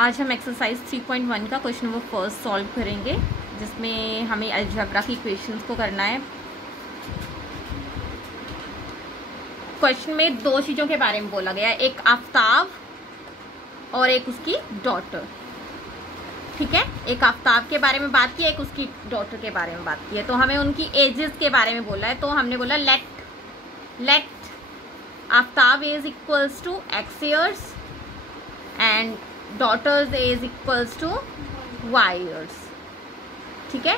आज हम एक्सरसाइज 3.1 का क्वेश्चन नंबर फर्स्ट सॉल्व करेंगे, जिसमें हमें अलजेब्रा की इक्वेशंस को करना है। क्वेश्चन में दो चीज़ों के बारे में बोला गया है, एक आफ्ताब और एक उसकी डॉटर। ठीक है, एक आफ्ताब के बारे में बात की, एक उसकी डॉटर के बारे में बात की है। तो हमें उनकी एजेस के बारे में बोला है, तो हमने बोला let Aftab age equals to x years and daughter's age equals to y years। ठीक है,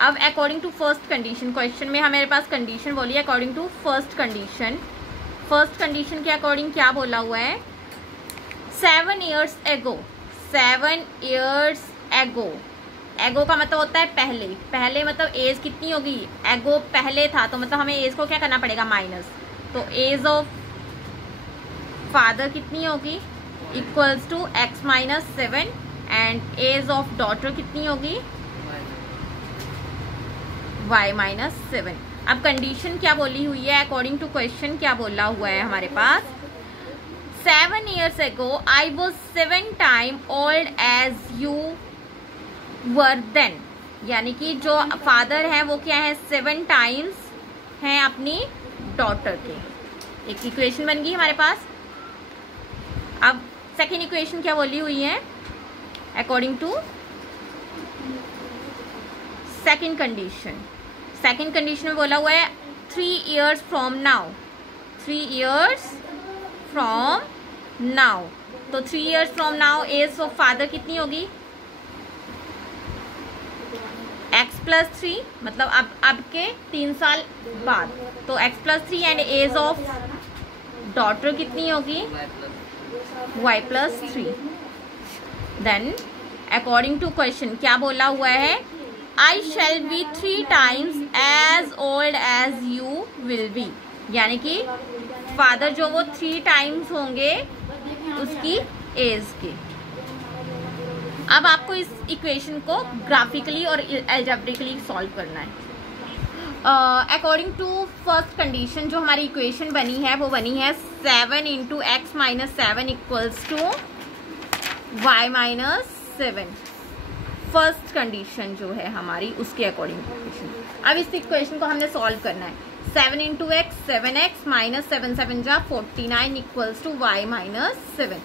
अब according to first condition, question में हमारे पास कंडीशन बोली है according to first condition. First condition के अकॉर्डिंग क्या बोला हुआ है, 7 years ago, 7 years ago। एगो का मतलब होता है पहले, पहले मतलब एज कितनी होगी, एगो पहले था तो मतलब हमें एज को क्या करना पड़ेगा, माइनस। तो एज ऑफ फादर कितनी होगी, equals to x minus 7 and age of daughter कितनी होगी, y माइनस 7। अब कंडीशन क्या बोली हुई है, अकॉर्डिंग टू क्वेश्चन क्या बोला हुआ है हमारे पास, 7 years ago I was 7 times old as you were then। यानी कि जो फादर है वो क्या है, 7 times हैं अपनी डॉटर के। एक इक्वेशन बन गई हमारे पास। अब सेकेंड इक्वेशन क्या बोली हुई है, according to second condition. Second condition में बोला हुआ है 3 years from now, 3 years from now। तो 3 years from now age of father कितनी होगी, x प्लस 3, मतलब अब के 3 साल बाद, तो x plus 3 and age of daughter कितनी होगी, y plus 3। Then according to question क्या बोला हुआ है, I shall be 3 times as old as you will be। यानी कि फादर जो वो 3 times होंगे उसकी एज के। अब आपको इस इक्वेशन को ग्राफिकली और अलजेब्रिकली सॉल्व करना है। अकॉर्डिंग टू फर्स्ट कंडीशन जो हमारी इक्वेशन बनी है वो बनी है 7 into x minus 7 equals to y minus 7। First condition जो है हमारी उसके अकॉर्डिंग इक्वेशन। अब इस इक्वेशन को हमने सॉल्व करना है। 7 इंटू एक्स 7x माइनस 7 7 जा 49 इक्वल्स टू y माइनस 7।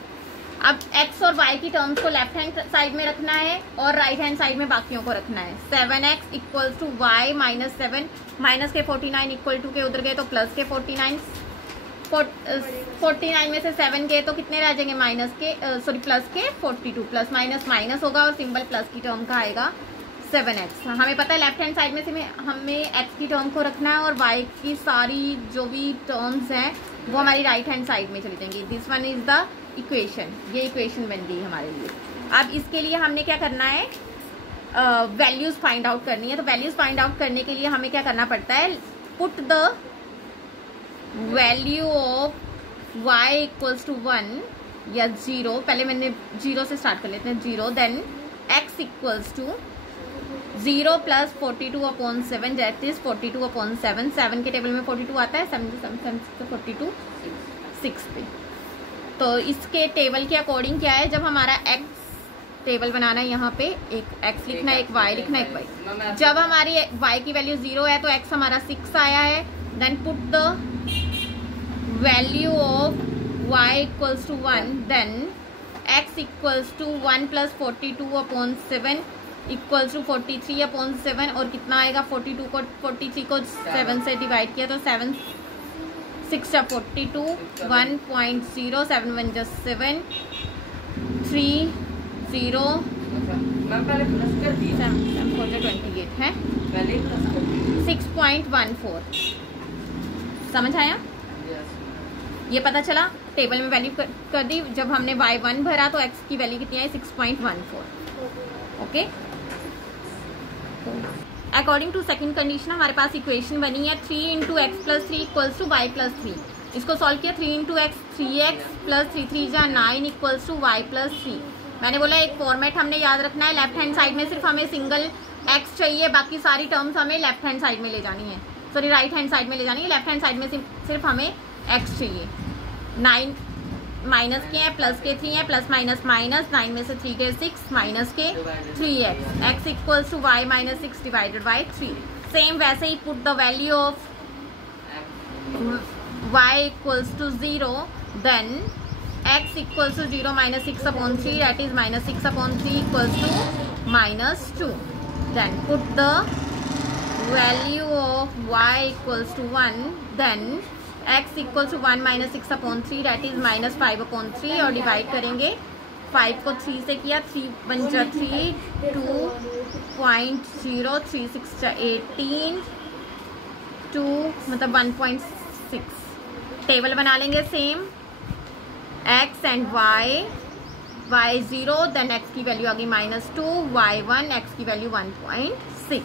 अब x और y की टर्म्स को लेफ्ट हैंड साइड में रखना है और राइट हैंड साइड में बाकियों को रखना है। 7x equals to y minus 7, minus के 49 इक्वल टू के उधर गए तो प्लस के 49, 49 में से 7 के तो कितने रह जाएंगे, माइनस के सॉरी प्लस के 42, प्लस माइनस माइनस होगा और सिंबल प्लस की टर्म का आएगा 7x। हमें पता है लेफ्ट हैंड साइड में से हमें x की टर्म को रखना है और y की सारी जो भी टर्म्स हैं वो हमारी राइट हैंड साइड में चली जाएंगी। This one is the equation, ये इक्वेशन बन गई हमारे लिए। अब इसके लिए हमने क्या करना है, वैल्यूज फाइंड आउट करनी है। तो वैल्यूज फाइंड आउट करने के लिए हमें क्या करना पड़ता है, put the value of y equals to 1 या 0, पहले मैंने 0 से स्टार्ट कर लेते हैं, 0, then x equals to 0 plus 42 upon 7, that is 42 upon 7। 7 के टेबल में 42 आता है, 7 42 6 पे। तो इसके टेबल के अकॉर्डिंग क्या है, जब हमारा x टेबल बनाना है, यहाँ पे एक x लिखना है, एक y लिखना है, एक y। जब हमारी y की वैल्यू 0 है तो x हमारा 6 आया है। Then put the value of y equals to 1, then x equals to 1 plus 42 upon 7 equals to 43 upon 7, और कितना आएगा, 42 को 43 को 7 से डिवाइड किया तो 7 6 जा 42, 1.0, 7 1 जा 7, 3 0 28 है, 6.14। समझ आया, ये पता चला। टेबल में वैल्यू कर दी, जब हमने y1 भरा तो x की वैल्यू कितनी आई, 6.14। Okay, according to second condition हमारे पास इक्वेशन बनी है 3 into x plus 3 equals to y plus 3। इसको सॉल्व किया, 3 इंटू एक्स 3x प्लस 3 3 जा 9 इक्वल्स टू वाई प्लस 3। मैंने बोला एक फॉर्मेट हमने याद रखना है, लेफ्ट हैंड साइड में सिर्फ हमें सिंगल x चाहिए, बाकी सारी टर्म्स हमें लेफ्ट हैंड साइड में ले जानी है, सॉरी राइट हैंड साइड में ले जानी है। लेफ्ट हैंड साइड में सिर्फ हमें x चाहिए। 9 माइनस के हैं, प्लस के 3 है, प्लस माइनस माइनस, 9 में से 3 के 6, माइनस के 3x, x equals to y minus 6 divided by 3। Same वैसे ही put the value of y equals to 0, then x equals to 0 minus 6 upon 3, that is minus 6 upon 3 equals to minus 2। Then put the value of y equals to 1, then x equal to 1 minus 6 upon 3, that is minus 5 upon 3, और divide करेंगे 5 को 3 से किया, 3 1 जा 3, 2.0, 3 6 जा 18, 2 मतलब 1.6। Table बना लेंगे same, x and y 0, then x की वैल्यू आ गई -2, y 1, x की वैल्यू 1.6।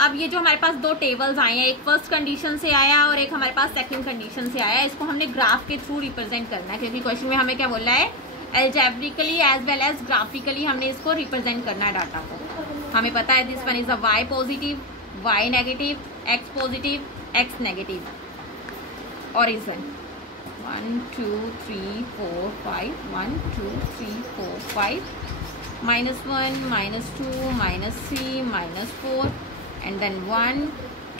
अब ये जो हमारे पास दो टेबल्स आए हैं, एक फर्स्ट कंडीशन से आया और एक हमारे पास सेकंड कंडीशन से आया है, इसको हमने ग्राफ के थ्रू रिप्रेजेंट करना है, क्योंकि क्वेश्चन में हमें क्या बोला है, algebraically as well as graphically हमने इसको रिप्रेजेंट करना है डाटा को। हमें पता है this one is a y positive, y negative, x positive, x negative, origin 1 2 3 4 5 1 2 3 4 5 -1 -2 -3 -4 and then 1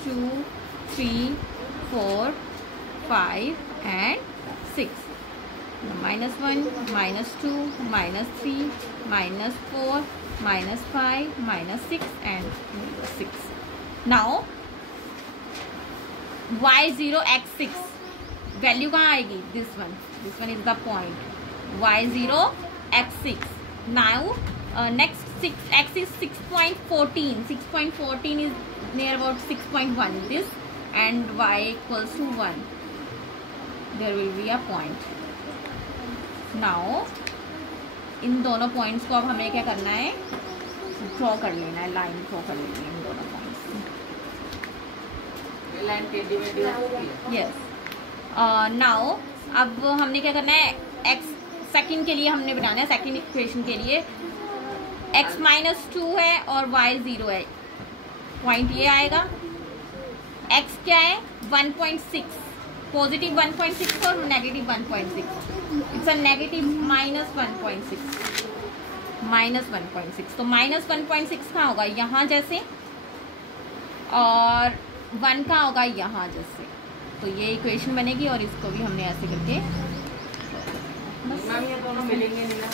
2 3 4 5 and 6, -1 -2 -3 -4 -5 -6 and 6. Now y0 x6 value कहाँ आएगी, this one is the point y0 x6. Now next x is 6.14. 6.14 is near about 6.1 this, and y equals to 1. There will be a point. Now इन दोनों points को अब हमें क्या करना है, draw कर लेना है, लाइन ड्रॉ कर लेनी है इन दोनों पॉइंट्स। यस, नाउ अब हमने क्या करना है, x सेकंड के लिए हमने बनाना है, सेकंड इक्वेशन के लिए x -2 है और y 0 है, पॉइंट ये आएगा। x क्या है, 1.6, पॉजिटिव 1.6 और नेगेटिव 1.6, इट्स अ नेगेटिव -1.6, -1.6। तो -1.6 कहाँ होगा, यहाँ जैसे, और 1 कहाँ होगा, यहाँ जैसे। तो ये इक्वेशन बनेगी और इसको भी हमने ऐसे करके बस, ये दोनों मिलेंगे नहीं ना।